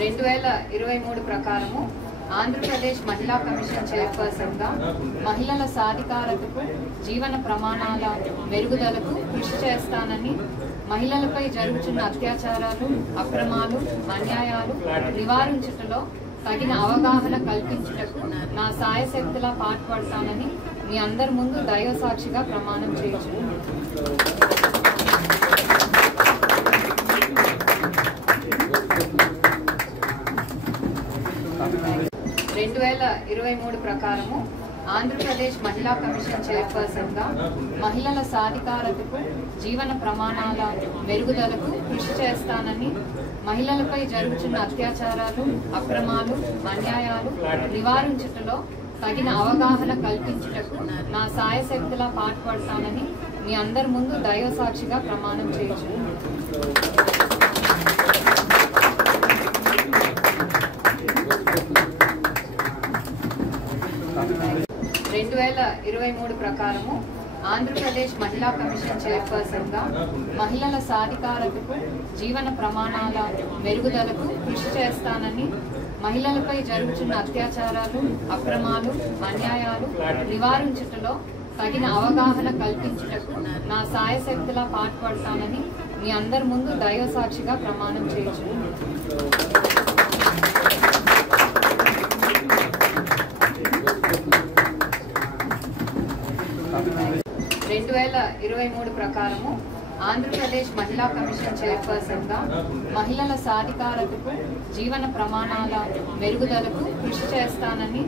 2023 ప్రకారము ఆంధ్రప్రదేశ్ మహిళా కమిషన్ చైర్పర్సన్గా మహిళల సాధికారతకు జీవన ప్రమాణాల మెరుగుదలకు కృషి చేస్తానని, మహిళలపై జరుగుతున్న అత్యాచారాలు, అక్రమాలు, అన్యాయాలు నివారించుటలో తగిన అవగాహన కల్పించుటకు నా సాయశక్తులా పాటుపడతానని మీ అందరి ముందు దైవ సాక్షిగా ప్రమాణం చేయుచున్నాను. 2023 ప్రకారము ఆంధ్రప్రదేశ్ మహిళా కమిషన్ చైర్పర్సన్గా మహిళల సాధికారతకు జీవన ప్రమాణాల మెరుగుదలకు కృషి చేస్తానని, మహిళలపై జరుగుతున్న అత్యాచారాలు, అక్రమాలు, అన్యాయాలు నివారించుటలో తగిన అవగాహన కల్పించుటకు నా సాయశక్తులా పాటుపడతానని మీ అందరి ముందు దైవ సాక్షిగా ప్రమాణం చేయుచున్నాను. 2023 ప్రకారము ఆంధ్రప్రదేశ్ మహిళా కమిషన్ చైర్పర్సన్గా మహిళల సాధికారతకు జీవన ప్రమాణాల మెరుగుదలకు కృషి చేస్తానని, మహిళలపై జరుగుతున్న అత్యాచారాలు, అక్రమాలు, అన్యాయాలు నివారించుటలో తగిన అవగాహన కల్పించుటకు నా సాయశక్తులా పాటుపడతానని మీ అందరి ముందు దైవ సాక్షిగా ప్రమాణం చేయుచున్నాను. 2023 ప్రకారము ఆంధ్రప్రదేశ్ మహిళా కమిషన్ చైర్పర్సన్గా మహిళల సాధికారతకు జీవన ప్రమాణాల మెరుగుదలకు కృషి చేస్తానని,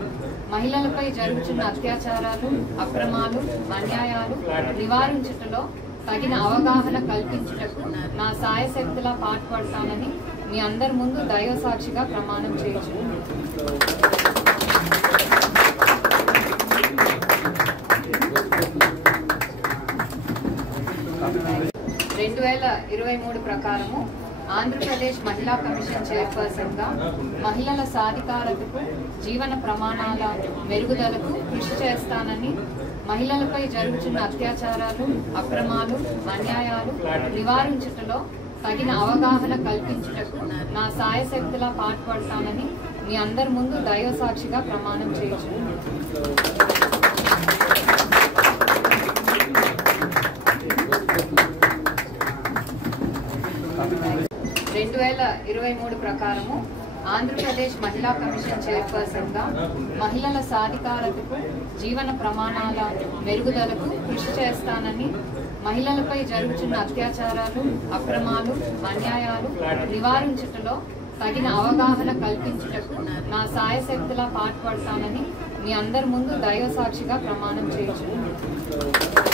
మహిళలపై జరుగుతున్న అత్యాచారాలు, అక్రమాలు, అన్యాయాలు నివారించుటలో తగిన అవగాహన కల్పించుటకు నా సాయశక్తులా పాటుపడతానని మీ అందరి ముందు దైవ సాక్షిగా ప్రమాణం చేయుచున్నాను. 2023 ప్రకారము ఆంధ్రప్రదేశ్ మహిళా కమిషన్ చైర్పర్సన్గా మహిళల సాధికారతకు జీవన ప్రమాణాల మెరుగుదలకు కృషి చేస్తానని, మహిళలపై జరుగుతున్న అత్యాచారాలు, అక్రమాలు, అన్యాయాలు నివారించుటలో తగిన అవగాహన కల్పించుటకు నా సాయశక్తులా పాటుపడతానని మీ అందరి ముందు దైవ సాక్షిగా ప్రమాణం చేయుచున్నాను. 2023 ప్రకారము ఆంధ్రప్రదేశ్ మహిళా కమిషన్ చైర్పర్సన్గా మహిళల సాధికారతకు జీవన ప్రమాణాల మెరుగుదలకు కృషి చేస్తానని, మహిళలపై జరుగుతున్న అత్యాచారాలు, అక్రమాలు, అన్యాయాలు నివారించుటలో తగిన అవగాహన కల్పించుటకు నా సాయశక్తులా పాటుపడతానని మీ అందరి ముందు దైవ సాక్షిగా ప్రమాణం చేయుచున్నాను.